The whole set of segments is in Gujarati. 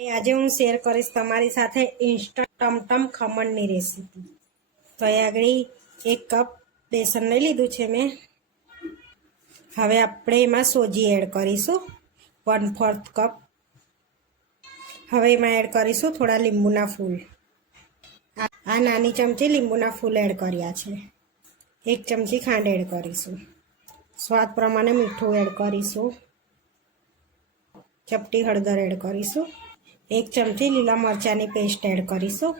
આજે હું શેર કરીશ તમારી સાથે ઇન્સ્ટન્ટ ટમટમ ખમણની રેસીપી। તો અહીં આગળ 1 કપ બેસન લઈ લીધું છે મેં। હવે આપણે એમાં સોજી એડ કરીશું 1/4 કપ। હવે એમાં એડ કરીશું થોડા લીંબુના ફૂલ। આ નાની ચમચી લીંબુના ફૂલ એડ કર્યા છે। 1 ચમચી ખાંડ એડ કરીશું। સ્વાદ પ્રમાણે મીઠું એડ કરીશું। ચપટી હળદર એડ કરીશું। 1 ચમચી લીલા મરચાંની પેસ્ટ એડ કરીશું।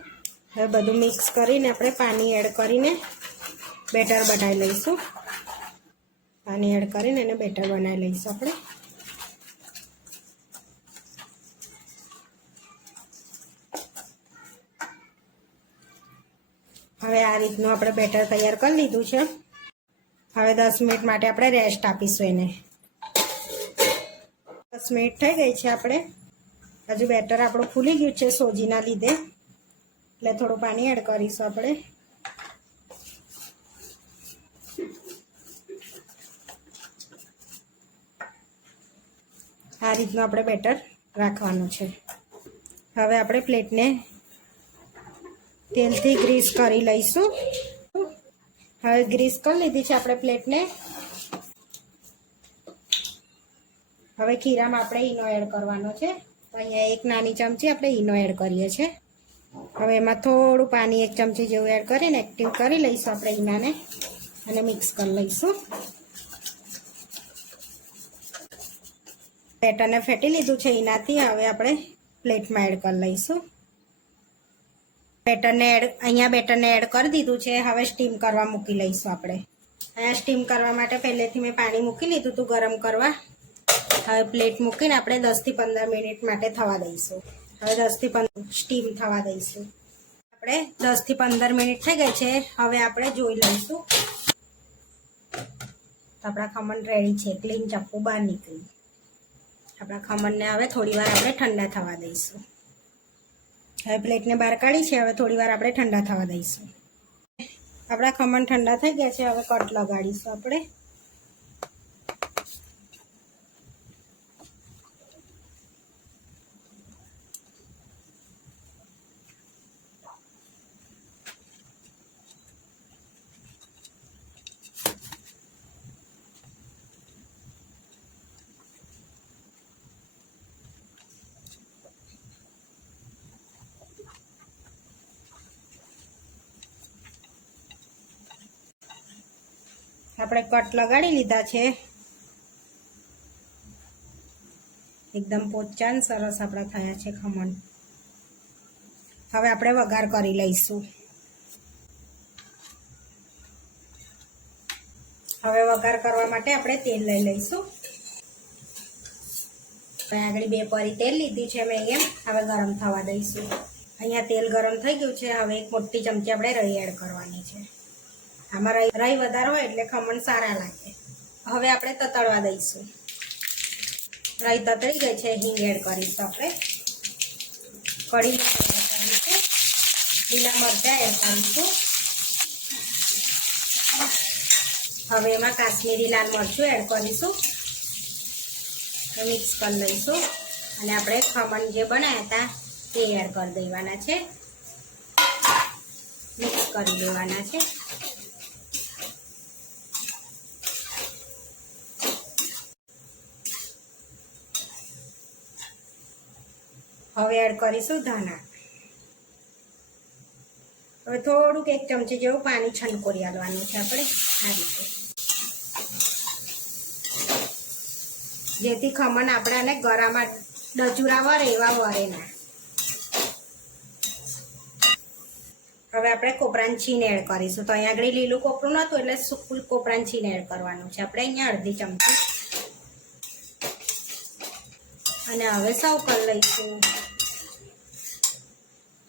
હવે બધું મિક્સ કરીને આપણે પાણી એડ કરીને બેટર બનાવી લઈશું। પાણી એડ કરીને એને બેટર બનાવી લઈશું આપણે। હવે આ રીતનું આપણે બેટર તૈયાર કરી લીધું છે। હવે 10 મિનિટ માટે આપણે રેસ્ટ આપીશું એને। 10 મિનિટ થઈ ગઈ છે। આપણે હજુ બેટર આપણું ફૂલી ગયું છે સોજીના લીધે, એટલે થોડું પાણી એડ કરીશું આપણે। આ રીતનું આપણે બેટર રાખવાનું છે। હવે આપણે પ્લેટને તેલથી ગ્રીસ કરી લઈશું। હવે ગ્રીસ કરી લીધી છે આપણે પ્લેટને। હવે ખીરામાં આપણે ઈનો એડ કરવાનો છે। તો અહીંયા 1 નાની ચમચી આપણે ઈનો એડ કરીએ છીએ। હવે એમાં થોડું પાણી 1 ચમચી જેવું એડ કરીને એક્ટિવ કરી લઈશું આપણે ઈનાને અને મિક્સ કરી લઈશું। બેટરને ફેટી લીધું છે ઈનાથી। હવે આપણે પ્લેટમાં એડ કરી લઈશું। બેટરને એડ કરી દીધું છે। હવે સ્ટીમ કરવા મૂકી લઈશું આપણે। અહીંયા સ્ટીમ કરવા માટે પહેલેથી મેં પાણી મૂકી લીધું હતું ગરમ કરવા। હવે પ્લેટ મૂકીને આપણે 10 થી 15 મિનિટ માટે થવા દઈશું। હવે 10 થી 15 સ્ટીમ થવા દઈશું। આપણે 10 થી 15 મિનિટ થઈ ગઈ છે। હવે આપણે જોઈ લઈશું તો આપણા ખમણ રેડી છે। ક્લીન ચપ્પુ બહાર નીકળી। આપણા ખમણને હવે થોડી વાર આપણે ઠંડા થવા દઈશું। હવે પ્લેટને બહાર કાઢી છે। હવે થોડી વાર આપણે ઠંડા થવા દઈશું। આપણા ખમણ ઠંડા થઈ ગયા છે। હવે કટ લગાડીશું આપણે। આપણે કટ લગાડી લીધા છે। એકદમ પોચા ને સરસ આપણા થયા છે ખમણ। હવે આપણે વઘાર કરી લઈશું। હવે વઘાર કરવા માટે આપણે તેલ લઈ લઈશું। આગળ 2 પરી તેલ લીધી છે મેં અહીંયા। હવે ગરમ થવા દઈશું। અહીંયા તેલ ગરમ થઈ ગયું છે। હવે 1 મોટી ચમચી આપણે રાઈ એડ કરવાની છે। આમાં રાઈ વધારે હોય એટલે ખમણ સારા લાગે। હવે આપણે તતળવા દઈશું। રાઈ તતળી ગઈ છે। હિંગ એડ કરીશું આપણે। કઢી એડ કરીશું। લીલા મરચાં એડ કરીશું। હવે એમાં કાશ્મીરી લાલ મરચું એડ કરીશું। મિક્સ કરી લઈશું અને આપણે ખમણ જે બનાવ્યા હતા તે એડ કરી દેવાના છે। મિક્સ કરી દેવાના છે। હવે એડ કરીશું ધાણા। હવે થોડુંક 1 ચમચી જેવું પાણી છંટકોરી આલવાનું છે આપણે આ રીતે, જેથી ખમણ આપણાને ગળામાં ડચુરા વરે એવા વરે ના। હવે આપણે કોપરાની છીણ એડ કરીશું। તો અહીંયા આગળ લીલું કોપરું નહોતું એટલે સૂકું કોપરાની છીણ એડ કરવાનું છે આપણે અહીંયા અડધી ચમચી। અને હવે સર્વ કરી લઈશું।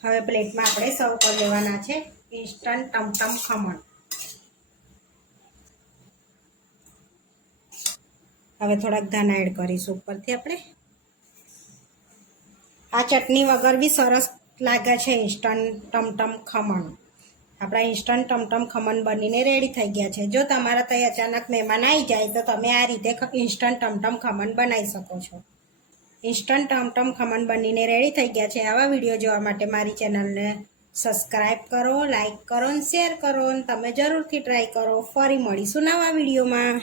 હવે પ્લેટમાં આપણે સર્વ કરી લેવાના છે ઇન્સ્ટન્ટ ટમટમ ખમણ। હવે થોડાક ધાણા એડ કરીશું ઉપરથી આપણે। આ ચટણી વગર બી સરસ લાગે છે ઇન્સ્ટન્ટ ટમટમ ખમણ। આપણા ઇન્સ્ટન્ટ ટમટમ ખમણ બનીને રેડી થઈ ગયા છે। જો તમારા ત્યાં અચાનક મહેમાન આવી જાય તો તમે આ રીતે ઇન્સ્ટન્ટ ટમટમ ખમણ બનાવી શકો છો। ઇન્સ્ટન્ટ ટમટમ ખમણ બનીને રેડી થઈ ગયા છે. આવા વિડીયો જોવા માટે મારી ચેનલને સબસ્ક્રાઈબ કરો, લાઈક કરો અને શેર કરો અને તમે જરૂરથી ટ્રાય કરો. ફરી મળીશું નવા વિડીયોમાં.